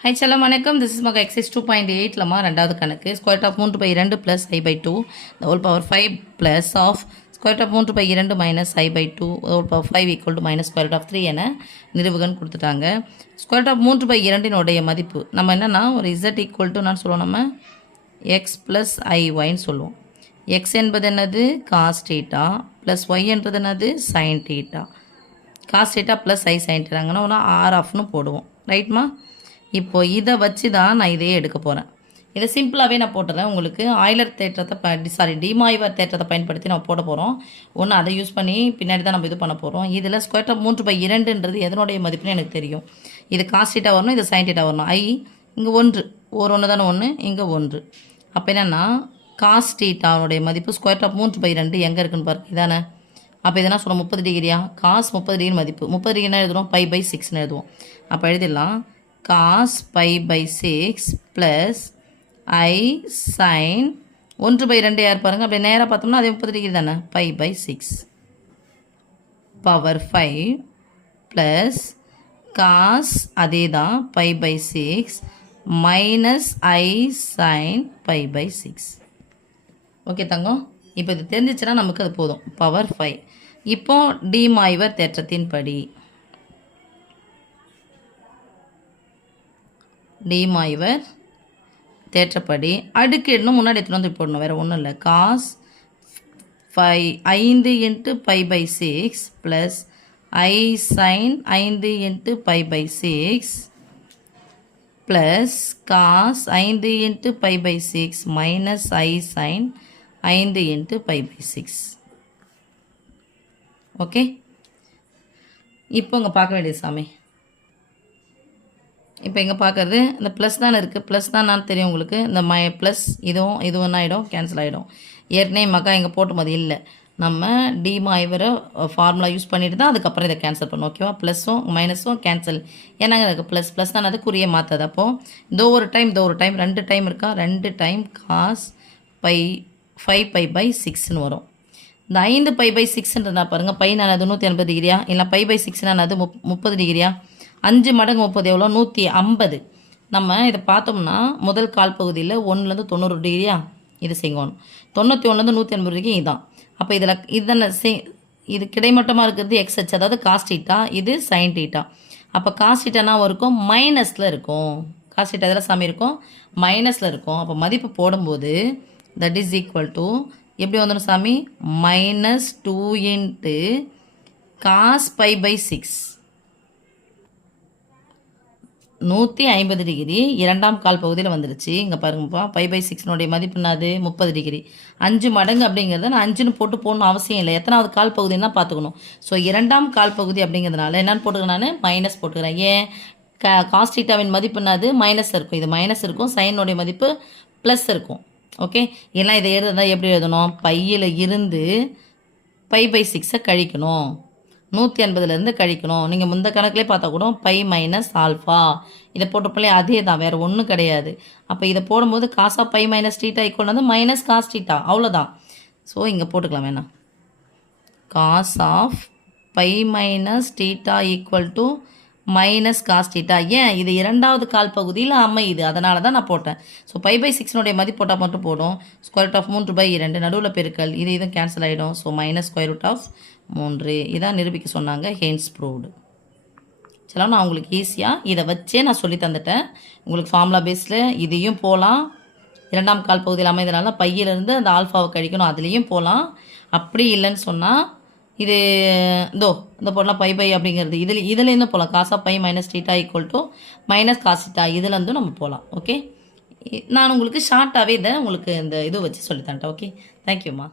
Hi Challam Vanakkam, this is Maga exercise 2.8 lama ரெண்டாவது கணக்கு square root of 3/2 plus I by 2 the whole power 5 plus of square root of 3/2 minus I by 2 the whole power 5 equal to minus square root of 3 என நிரூபகன் கொடுத்துட்டாங்க. square root of 3/2 உடைய மதிப்பு நம்ம என்னன்னா ஒரு z equal to நான் சொல்லுவோம் நம்ம x plus iy ன்னு சொல்லுவோம். x என்பது என்னது cos theta plus y என்றது என்னது sin theta. cos theta plus i sin theta ங்கனா r of னு போடுவோம். ரைட்மா? இப்போ இதை வச்சு தான் நான் இதையே எடுக்க போகிறேன். இதை சிம்பிளாகவே நான் போட்டுறேன். உங்களுக்கு ஆய்லர் தேற்றத்தை டிமாய்வர் தேற்றத்தை பயன்படுத்தி நம்ம போட போகிறோம். ஒன்று அதை யூஸ் பண்ணி பின்னாடி தான் நம்ம இது பண்ண போகிறோம். இதில் ஸ்கொயர் ஆஃப் 3/2ன்றது எதனுடைய மதிப்புன்னு எனக்கு தெரியும். இது காஸ் தீட்டா வரணும், இது சைன் தீட்டா வரணும். இங்கே 1 ஒன்று தானே 1 இங்கே 1. அப்போ என்னென்னா காஸ் தீட்டாவுடைய மதிப்பு ஸ்கொயர் ஆஃப் 3/2 எங்கே இருக்குன்னு பாருங்க. இதானே? அப்போ இதெல்லாம் சொல்ல 30 டிகிரியா? காஸ் 30 டிகிரி மதிப்பு 30 டிகிரினா எழுதுகிறோம் π/6ன்னு எழுதுவோம். அப்போ எழுதிடலாம் cos π/6 plus I sin 1/2 யார் பாருங்கள். அப்படி நேராக பார்த்தோம்னா அதே 30 டிகிரி தானே π/6 பவர் 5 ப்ளஸ் காஸ் அதே தான் π/6 மைனஸ் I sin π/6. ஓகே தங்கம், இப்போ இது தெரிஞ்சிச்சுன்னா நமக்கு அது போதும். பவர் 5. இப்போ டிமாய்வர் தேற்றத்தின் படி டிமாய்வர் தேற்றப்படி அடுக்கு இன்னும் முன்னாடி எடுத்துகிட்டு வந்து போடணும், வேறு ஒன்றும் இல்லை. Cos 5 × π/6 plus I sin 5 × π/6 plus cos 5 × π/6 minus I sin 5 × π/6. Okay, இப்போ இங்கே பார்க்க வேண்டியது சாமி. இப்போ இங்கே பார்க்குறது இந்த ப்ளஸ் தானே இருக்குது. ப்ளஸ் தான் நான் தெரியும் உங்களுக்கு. இந்த ப்ளஸ் இதுவும் என்ன ஆகிடும், கேன்சல் ஆகிடும். ஏற்கனவே மக்கா இங்கே போட்டும்போது இல்லை, நம்ம டிமாய்வரை ஃபார்முலா யூஸ் பண்ணிட்டு தான் அதுக்கப்புறம் இதை கேன்சல் பண்ணுவோம். ஓகேவா? ப்ளஸும் மைனஸும் கேன்சல். ஏன்னாங்க இருக்குது ப்ளஸ் தான் அது குறிய மாற்றாது. அப்போது இதோ ஒரு டைம் 2 டைம் இருக்கா, 2 டைம் காஸ் 5π/6ன்னு வரும். இந்த 5π/6ன்றதா பாருங்கள். பை நான் அது 180 டிகிரியா, இல்லை π/6 நான் அது 30 டிகிரியா? 5 மடங்கு 30 எவ்வளோ? 150. நம்ம இதை பார்த்தோம்னா முதல் கால் பகுதியில் 1லேருந்து 90 டிகிரியா, இது செய்யணும். 91லேருந்து 180 டிகிரி இதான். அப்போ இதில் இதனை இது கிடைமட்டமாக இருக்கிறது எக்ஸ் அச்சு, அதாவது காஸ் தீட்டா, இது சைன் தீட்டா. அப்போ காஸ் தீட்டானா இருக்கும் மைனஸில் இருக்கும். காஸ் தீட்டா இதில் சாமி இருக்கும், மைனஸில் இருக்கும். அப்போ மதிப்பு போடும்போது தட் இஸ் ஈக்குவல் டு எப்படி வந்துடும் சாமி? -2 × காஸ் π/6 150 டிகிரி இரண்டாம் கால் பகுதியில் வந்துருச்சு. இங்கே பாருங்கப்பா, π/6னுடைய மதிப்பு என்னது? 30 டிகிரி. 5 மடங்கு அப்படிங்கிறத நான் 5ன்னு போடணும் அவசியம் இல்லை. எத்தனாவது கால் பகுதின்னா பார்த்துக்கணும். ஸோ இரண்டாம் கால் பகுதி அப்படிங்கிறதுனால என்னென்னு போட்டுக்கிறேன், நான் மைனஸ் போட்டுக்கிறேன். ஏன்? காஸ் தீட்டாவின் மதிப்பு என்னது? மைனஸ் இருக்கும். இது மைனஸ் இருக்கும். சைனுடைய மதிப்பு ப்ளஸ் இருக்கும். ஓகே, எல்லாம் இதை எழுதுறதா எப்படி எழுதணும்? பையில் இருந்து π/6 கழிக்கணும், 180லேருந்து கழிக்கணும். நீங்கள் முந்த கணக்கிலே பார்த்தா கூட π மைனஸ் ஆல்ஃபா இதை போட்டப்பலே அதே தான், வேறு ஒன்றும் கிடையாது. அப்போ இதை போடும்போது cos of π minus theta equal வந்து மைனஸ் காஸ் தீட்டா, அவ்வளோதான். ஸோ இங்கே போட்டுக்கலாம் வேணாம். Cos of π minus theta equal to minus cos theta. ஏன்? இது இரண்டாவது கால் பகுதியில் அமையுது, அதனால தான் நான் போட்டேன். ஸோ π/6னுடைய மதிப்பு போட்டால் மட்டும் போடும். ஸ்கொயர் ரூட் ஆஃப் 3/2 நடுவில் பெருக்கல், இதுவும் கேன்சல் ஆகிடும். So minus square root of 3 இதான் நிரூபிக்க சொன்னாங்க. Hence proved. சரி, நான் உங்களுக்கு ஈஸியாக இதை வச்சே நான் சொல்லி தந்துட்டேன். உங்களுக்கு ஃபார்முலா பேஸில் இதையும் போகலாம். இரண்டாம் கால் பகுதியில் அமைந்ததுனால பையிலிருந்து அந்த ஆல்ஃபாவை கழிக்கணும், அதுலேயும் போகலாம். அப்படி இல்லைன்னு சொன்னால் இது இந்த போடலாம் π அப்படிங்கிறது இதுலேருந்து போகலாம். Cos of π minus theta equal to minus cos theta, இதுலேருந்து நம்ம போகலாம். ஓகே, நான் உங்களுக்கு ஷார்ட்டாகவே இதை உங்களுக்கு இந்த இது வச்சு சொல்லித்தரேன். ஓகே, தேங்க்யூம்மா.